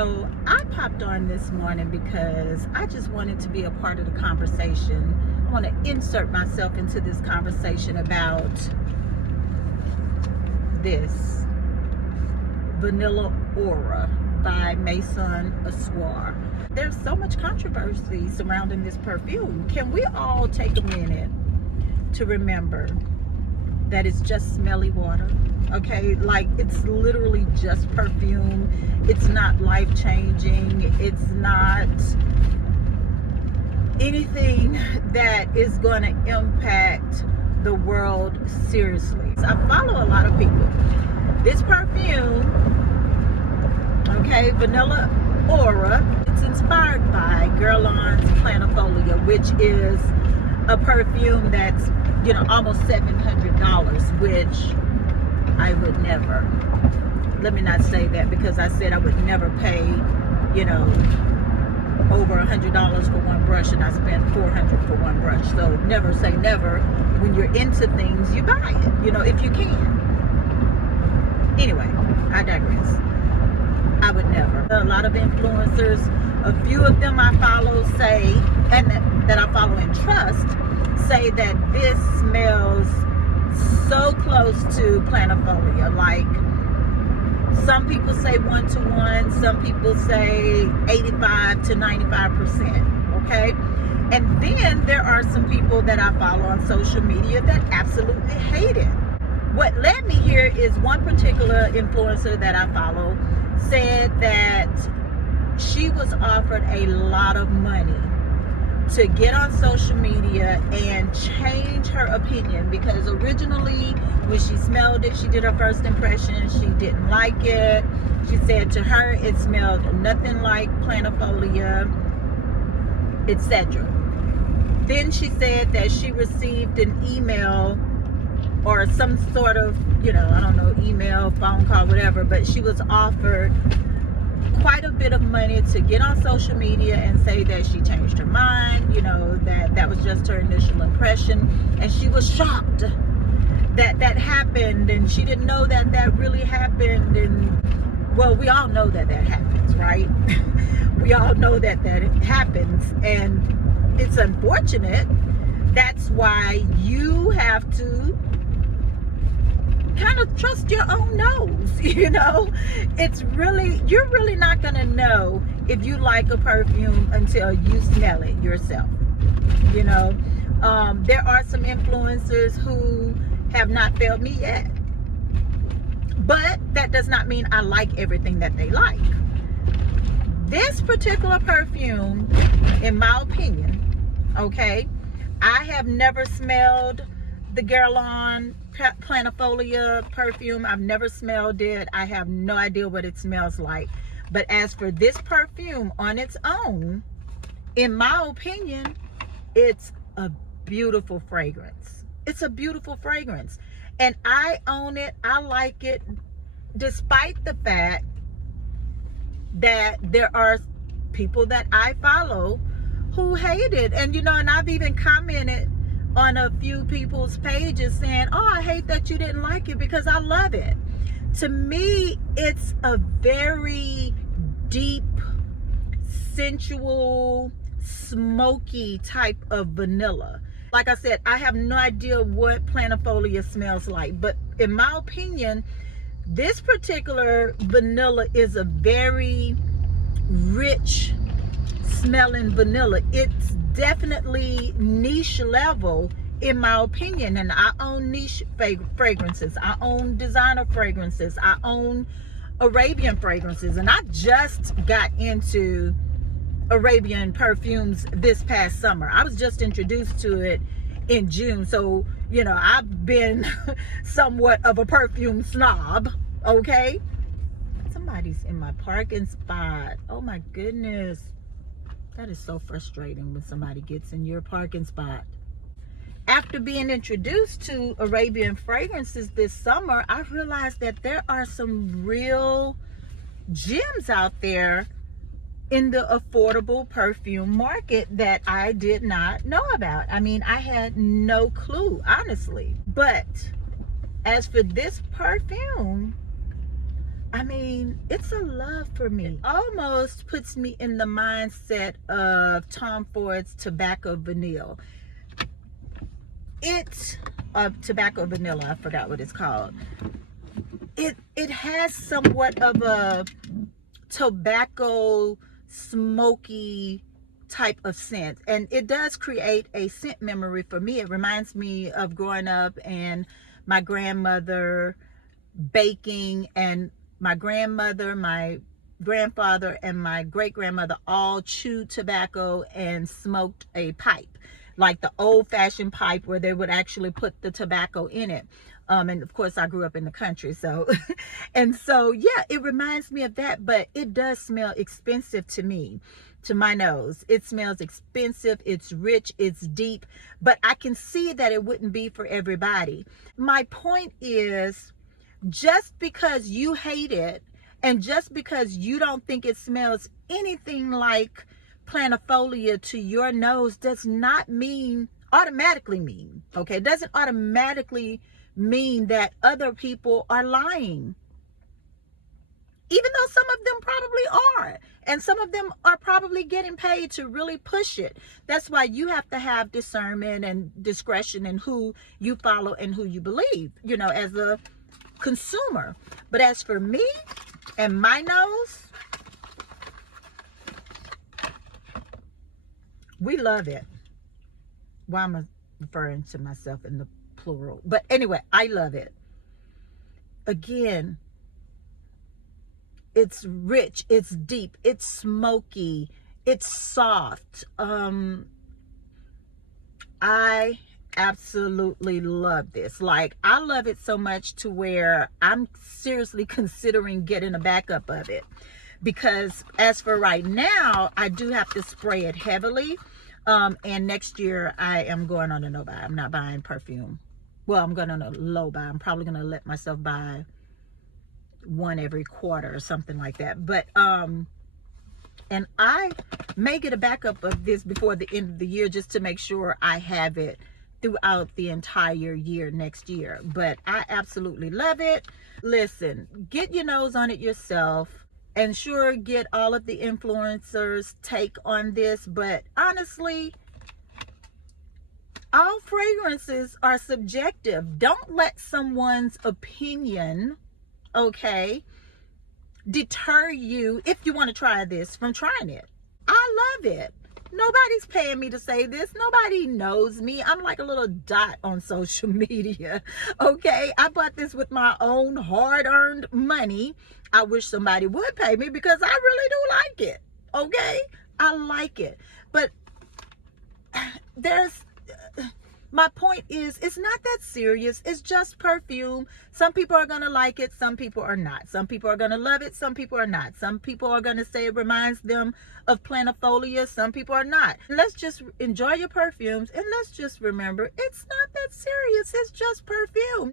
So I popped on this morning because I just wanted to be a part of the conversation. I want to insert myself into this conversation about this Vanilla Aura by Maison Asrar. There's so much controversy surrounding this perfume. Can we all take a minute to remember that it's just smelly water? Okay, like it's literally just perfume. It's not life-changing. It's not anything that is going to impact the world seriously. So I follow a lot of people. This perfume, okay, Vanilla Aura, it's inspired by Guerlain's Planifolia, which is a perfume that's, you know, almost $700, which I would never. Let me not say that, because I said I would never pay, you know, over $100 for one brush, and I spent $400 for one brush. So never say never. When you're into things, you buy it, you know, if you can. Anyway, I digress. I would never. A lot of influencers, a few of them I follow say, and that I follow and trust, say that this smells so close to Planifolia. Like, some people say 1-to-1, some people say 85 to 95%, okay? And then there are some people that I follow on social media that absolutely hate it. What led me here is one particular influencer that I follow said that she was offered a lot of money to get on social media and change her opinion, because originally when she smelled it, she did her first impression, she didn't like it. She said to her it smelled nothing like Planifolia, etc. Then she said that she received an email or some sort of, you know, I don't know, email, phone call, whatever, but she was offered quite a bit of money to get on social media and say that she changed her mind, you know, that was just her initial impression, and she was shocked that that happened, and she didn't know that that really happened. And well, we all know that that happens, right? We all know that that happens, and it's unfortunate. That's why you have to kind of trust your own nose, you know. It's really, you're really not gonna know if you like a perfume until you smell it yourself, you know. There are some influencers who have not failed me yet, but that does not mean I like everything that they like. This particular perfume, in my opinion, okay, I have never smelled the Guerlain Planifolia perfume. I've never smelled it. I have no idea what it smells like. But as for this perfume on its own, in my opinion, it's a beautiful fragrance. It's a beautiful fragrance. And I own it. I like it, despite the fact that there are people that I follow who hate it. And, you know, and I've even commented on a few people's pages saying, oh, I hate that you didn't like it because I love it. To me, it's a very deep, sensual, smoky type of vanilla. Like I said, I have no idea what Planifolia smells like, but in my opinion, this particular vanilla is a very rich smelling vanilla. It's definitely niche level, in my opinion. And I own niche fragrances, I own designer fragrances, I own Arabian fragrances, and I just got into Arabian perfumes this past summer. I was just introduced to it in June, so you know, I've been somewhat of a perfume snob, okay? Somebody's in my parking spot. Oh my goodness. That is so frustrating when somebody gets in your parking spot. After being introduced to Arabian fragrances this summer, I realized that there are some real gems out there in the affordable perfume market that I did not know about. I mean, I had no clue, honestly. But as for this perfume, I mean, it's a love for me. It almost puts me in the mindset of Tom Ford's Tobacco Vanilla. It's Tobacco Vanilla, I forgot what it's called. It has somewhat of a tobacco smoky type of scent, and it does create a scent memory for me. It reminds me of growing up and my grandmother baking, and my grandmother, my grandfather, and my great-grandmother all chewed tobacco and smoked a pipe, like the old-fashioned pipe where they would actually put the tobacco in it. And of course I grew up in the country, so and so yeah, it reminds me of that. But it does smell expensive to me, to my nose. It smells expensive, it's rich, it's deep, but I can see that it wouldn't be for everybody. My point is, just because you hate it and just because you don't think it smells anything like planifolia to your nose does not automatically mean, okay, it doesn't automatically mean that other people are lying, even though some of them probably are, and some of them are probably getting paid to really push it. That's why you have to have discernment and discretion in who you follow and who you believe, you know, as a consumer. But as for me and my nose, we love it. Well, I'm referring to myself in the plural, but anyway, I love it. Again, it's rich, it's deep, it's smoky, it's soft. I absolutely love this. Like, I love it so much to where I'm seriously considering getting a backup of it, because as for right now, I do have to spray it heavily. And next year I am going on a no buy. I'm not buying perfume. Well, I'm going on a low buy. I'm probably going to let myself buy one every quarter or something like that. But and I may get a backup of this before the end of the year, just to make sure I have it throughout the entire year next year. But I absolutely love it. Listen, get your nose on it yourself, and sure, get all of the influencers' take on this. But honestly, all fragrances are subjective. Don't let someone's opinion, okay, deter you, if you want to try this, from trying it. I love it. Nobody's paying me to say this. Nobody knows me. I'm like a little dot on social media, okay? I bought this with my own hard-earned money. I wish somebody would pay me, because I really do like it, okay? I like it. But my point is, it's not that serious. It's just perfume. Some people are going to like it. Some people are not. Some people are going to love it. Some people are not. Some people are going to say it reminds them of planifolia. Some people are not. Let's just enjoy your perfumes, and let's just remember, it's not that serious. It's just perfume.